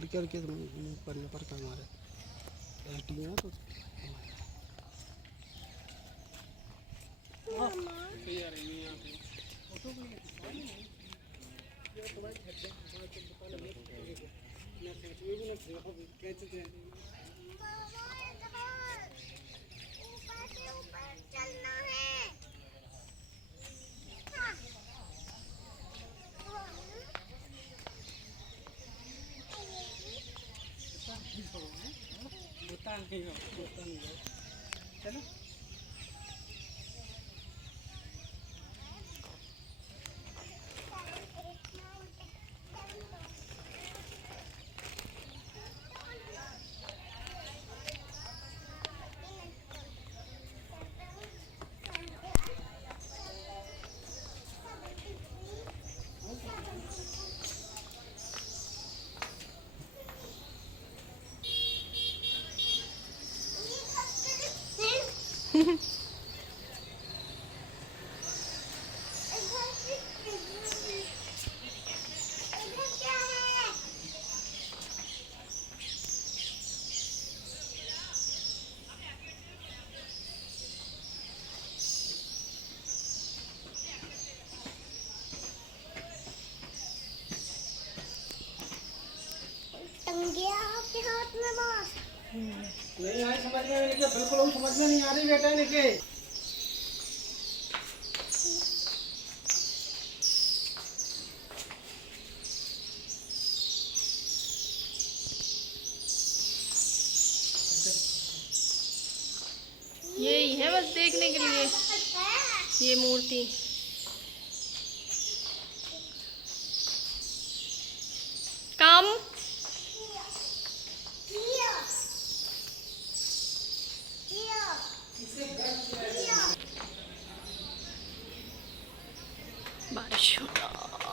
खड़ करके करने पर का हमारे एक्टिंग है तो चलो आपके हाथ में मास्क नहीं आई समझ में नहीं, बिल्कुल समझ में नहीं आ रही बेटा इनके। यही है बस देखने के लिए ये मूर्ति। काम बारिश हो रहा।